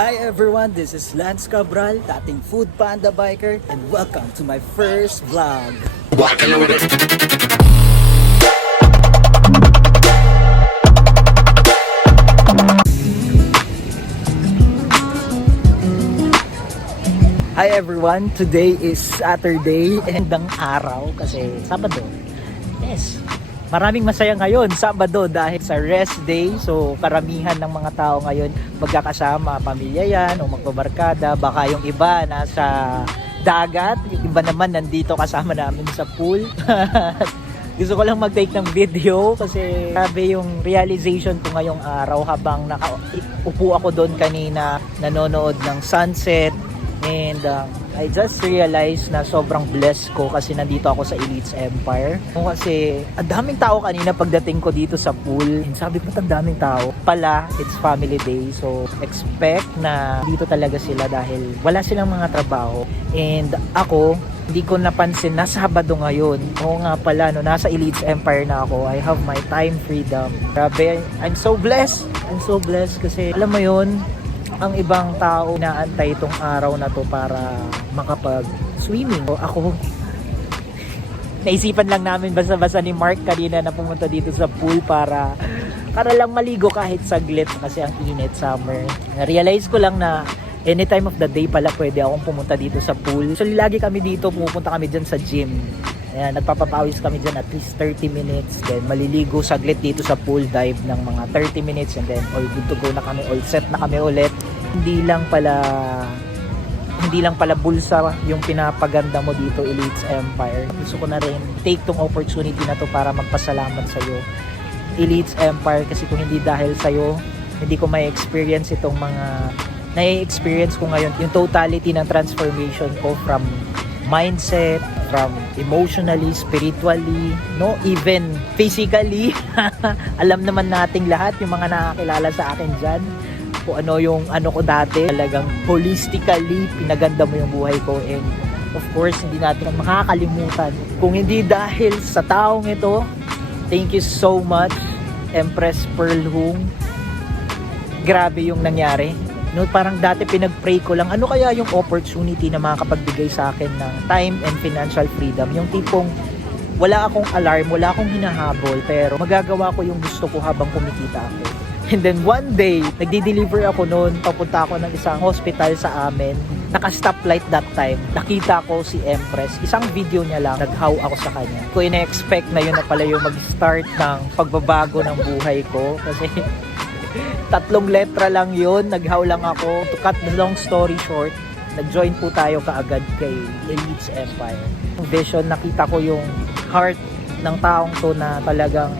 Hi everyone, this is Lance Cabral, dating Food Panda Biker, and welcome to my first vlog. Hi everyone, today is Saturday and ang araw kasi Sabado. Yes, maraming masaya ngayon, Sabado, dahil sa rest day. So karamihan ng mga tao ngayon magkakasama, pamilya yan o magbabarkada. Baka yung iba nasa dagat, yung iba naman nandito kasama namin sa pool. Gusto ko lang mag-take ng video kasi grabe yung realization ko ngayong araw habang upo ako doon kanina nanonood ng sunset. And I just realized na sobrang blessed ko kasi nandito ako sa Elites Empire. Kasi ang daming tao kanina pagdating ko dito sa pool. And sabi ko, ang daming tao. Pala, it's family day. So, expect na dito talaga sila dahil wala silang mga trabaho. And ako, hindi ko napansin na Sabado ngayon. Oo nga pala, no, nasa Elites Empire na ako. I have my time freedom. Grabe, I'm so blessed. I'm so blessed kasi alam mo yun, ang ibang tao inaantay itong araw na to para makapag-swimming. So ako, naisipan lang namin basta-basta ni Mark kanina na pumunta dito sa pool para lang maligo kahit saglit kasi ang init, summer. Na-realize ko lang na any time of the day pala pwede akong pumunta dito sa pool. So lagi kami dito, pumupunta kami dyan sa gym. Ayan, nagpapapawis kami dyan at least 30 minutes. Then maliligo saglit dito sa pool dive ng mga 30 minutes and then all good to go na kami, all set na kami ulit. Hindi lang pala bulsa yung pinapaganda mo dito, Elites Empire. Gusto ko na rin take tong opportunity na to para magpasalamat sa iyo, Elites Empire, kasi kung hindi dahil sa iyo, hindi ko may experience itong mga na-experience ko ngayon, yung totality ng transformation ko from mindset, from emotionally, spiritually, no, even physically. Alam naman nating lahat, yung mga nakakilala sa akin dyan, kung ano yung ano ko dati, talagang holistically pinaganda mo yung buhay ko. And of course, hindi natin makakalimutan kung hindi dahil sa taong ito. Thank you so much, Empress Pearl Hung. Grabe yung nangyari. No, parang dati pinag-pray ko lang, ano kaya yung opportunity na makakapagbigay sa akin ng time and financial freedom. Yung tipong wala akong alarm, wala akong hinahabol, pero magagawa ko yung gusto ko habang kumikita ako. And then one day, nagdi-deliver ako noon, papunta ako ng isang hospital sa amin. Naka-stoplight that time. Nakita ko si Empress. Isang video niya lang, naghaw ako sa kanya. Ko ina-expect na yun na pala yung mag-start ng pagbabago ng buhay ko. Kasi 3 letra lang yun, naghaw lang ako. To cut the long story short, nag-join po tayo kaagad kay Elites Empire. Yung vision, nakita ko yung heart ng taong to na talagang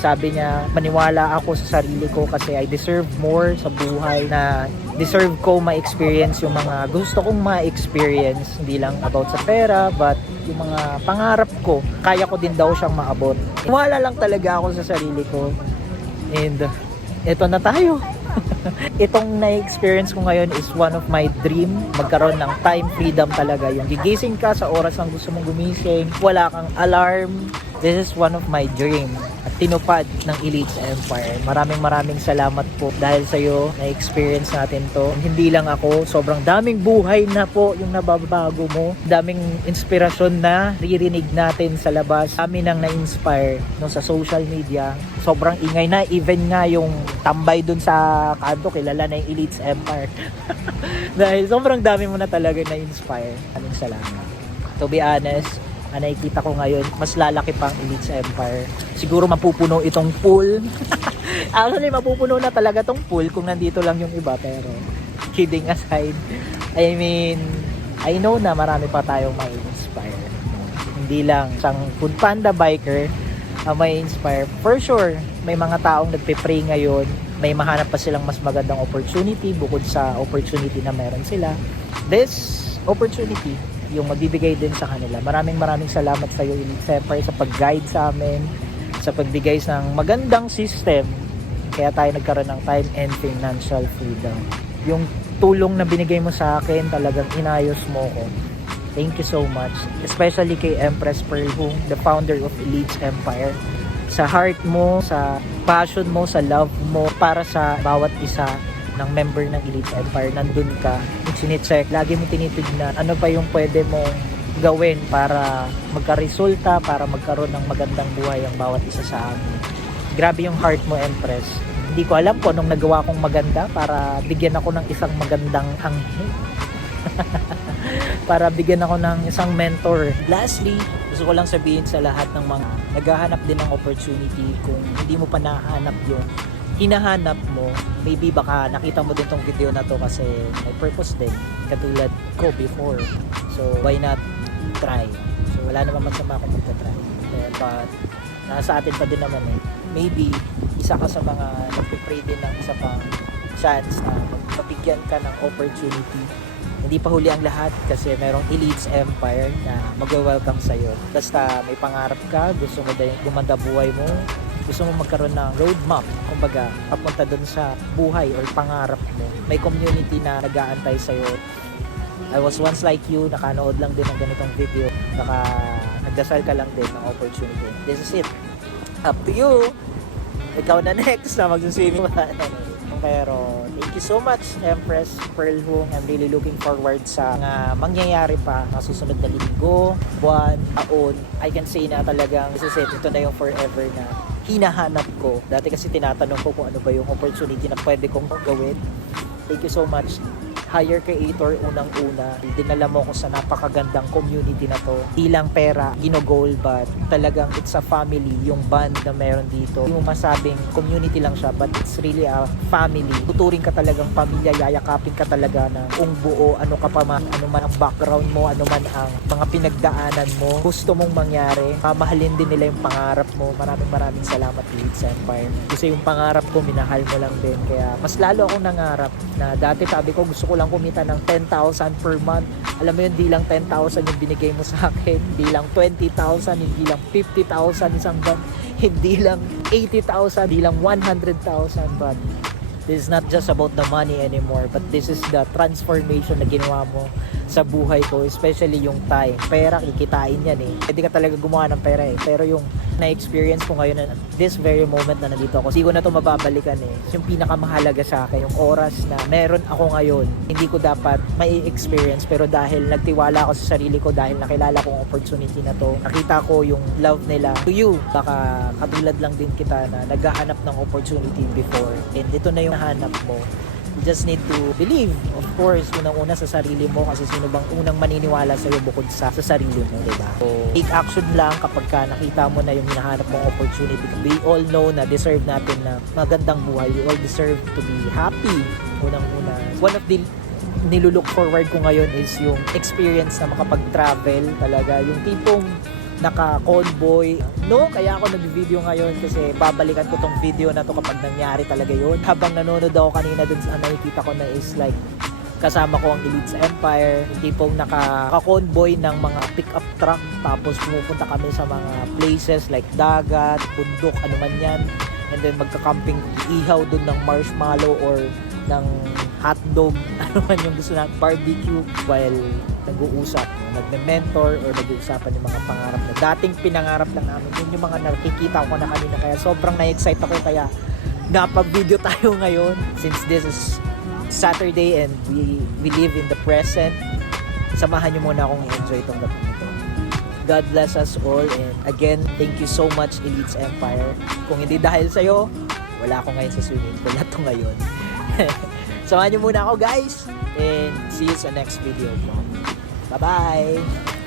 sabi niya, maniwala ako sa sarili ko kasi I deserve more sa buhay, na deserve ko ma-experience yung mga gusto kong ma-experience, hindi lang about sa pera but yung mga pangarap ko, kaya ko din daw siyang maabot. Maniwala lang talaga ako sa sarili ko and eto na tayo. Itong na-experience ko ngayon is one of my dream, magkaroon ng time freedom talaga, yung gigising ka sa oras ng gusto mong gumising, wala kang alarm. This is one of my dream at tinupad ng Elites Empire. Maraming salamat po dahil sa iyo na-experience natin to. Hindi lang ako, sobrang daming buhay na po yung nababago mo. Daming inspirasyon na ririnig natin sa labas. Kami nang na-inspire no, sa social media. Sobrang ingay na, even nga yung tambay dun sa kanto, kilala na yung Elites Empire. Dahil sobrang dami mo na talaga na-inspire. Maraming salamat. To be honest, nakikita ko ngayon, mas lalaki pang Elites Empire. Siguro mapupuno itong pool. Actually, mapupuno na talaga tong pool kung nandito lang yung iba. Pero, kidding aside, I mean, I know na marami pa tayong mai-inspire. Hindi lang isang Food Panda Biker may inspire. For sure, may mga taong nagpe-pray ngayon. May mahanap pa silang mas magandang opportunity bukod sa opportunity na meron sila. This opportunity, yung magbibigay din sa kanila. Maraming salamat sa iyo, Elites Empire, sa pag-guide sa amin, sa pagbigay ng magandang system. Kaya tayo nagkaroon ng time and financial freedom. Yung tulong na binigay mo sa akin, talagang inayos mo ko. Thank you so much. Especially kay Empress Pearl Hung, the founder of Elites Empire. Sa heart mo, sa passion mo, sa love mo para sa bawat isa ng member ng Elites Empire, nandun ka, sinicheck, lagi mo tinitignan ano pa yung pwede mong gawin para magka-resulta, para magkaroon ng magandang buhay ang bawat isa sa amin. Grabe yung heart mo, Empress. Hindi ko alam kung anong nagawa kong maganda para bigyan ako ng isang magandang anghel. Para bigyan ako ng isang mentor. Lastly, gusto ko lang sabihin sa lahat ng mga naghahanap din ng opportunity, kung hindi mo pa nahanap yung hinahanap mo, maybe baka nakita mo din tong video na to kasi may purpose din, katulad ko before. So why not try? So wala naman masama kung magta-try. But nasa atin pa din naman eh. Maybe isa ka sa mga nagpe-pray din ng isa pang chance na mabigyan ka ng opportunity. Hindi pa huli ang lahat kasi merong Elites Empire na mag-welcome sa'yo. Basta may pangarap ka, gusto mo din gumanda buhay mo, gusto mo magkaroon ng roadmap, kumbaga, papunta dun sa buhay or pangarap mo. May community na nag-aantay sa'yo. I was once like you, nakanood lang din ng ganitong video, nagdasal ka lang din ng opportunity. This is it. Up to you. Ikaw na next na mag-swimming. Pero thank you so much, Empress Pearl Hung. I'm really looking forward sa mangyayari pa na susunod na linggo, buwan, taon. I can say na talagang ito na yung forever na hinahanap ko. Dati kasi tinatanong ko kung ano ba yung opportunity na pwede kong gawin. Thank you so much, Higher Creator, unang-una. Dinala mo ko sa napakagandang community na to. Di lang pera, ginogol, but talagang it's a family, yung band na meron dito. Yung masabing community lang siya, but it's really a family. Tuturing ka talagang pamilya, yayakapin ka talaga na buo, ano ka pa man, ano man ang background mo, ano man ang mga pinagdaanan mo, gusto mong mangyari, mamahalin din nila yung pangarap mo. Maraming salamat, Elites Empire. Kasi yung pangarap ko, minahal mo lang din. Kaya mas lalo akong nangarap na dati sabi ko, gusto ko lang kumita ng 10,000 per month. Alam mo yun, di lang 10,000 yung binigay mo sa akin, hindi lang 20,000, hindi lang 50,000 isang buwan, hindi lang 80,000, hindi lang 100,000, but this is not just about the money anymore, but this is the transformation na ginawa mo sa buhay ko, especially yung time. Pera, kikitain yan eh. Pwede ka talaga gumawa ng pera eh. Pero yung na-experience ko ngayon at this very moment na nandito ako, hindi ko na ito mababalikan eh. Yung pinakamahalaga sa akin, yung oras na meron ako ngayon, hindi ko dapat mai-experience, pero dahil nagtiwala ako sa sarili ko, dahil nakilala ko ang opportunity na to, nakita ko yung love nila to you. Baka katulad lang din kita na naghahanap ng opportunity before, and ito na yung nahanap mo. You just need to believe, of course, unang-una sa sarili mo, kasi sino bang unang maniniwala sa'yo bukod sa sarili mo, diba? So, take action lang kapag ka nakita mo na yung hinahanap mong opportunity. We all know na deserve natin na magandang buhay. We all deserve to be happy, unang-una. One of the nilulook forward ko ngayon is yung experience na makapag-travel talaga, yung tipong naka-convoy. No, kaya ako nag-video ngayon kasi babalikan ko tong video na to kapag nangyari talaga yun. Habang nanonood ako kanina dun sa nakikita ko na is like kasama ko ang Elites Empire, tipong naka-convoy ng mga pick-up truck, tapos pumupunta kami sa mga places like dagat, bundok, ano man yan, and then magka-camping, ihaw dun ng marshmallow or ng hotdog, ano man yung gusto na, barbecue, while nag-uusap, nagme-mentor or nag-uusapan yung mga pangarap na dating pinangarap lang namin. Yun yung mga nakikita ko na kanina, kaya sobrang na-excite ako, kaya napag-video tayo ngayon since this is Saturday and we live in the present. Samahan nyo muna akong i-enjoy itong gabi nito. God bless us all, and again, thank you so much, Elites Empire. Kung hindi dahil sa'yo, wala ako ngayon sa swimming pool na ito ngayon. Samahan nyo muna ako, guys, and see you sa next video. Bye-bye!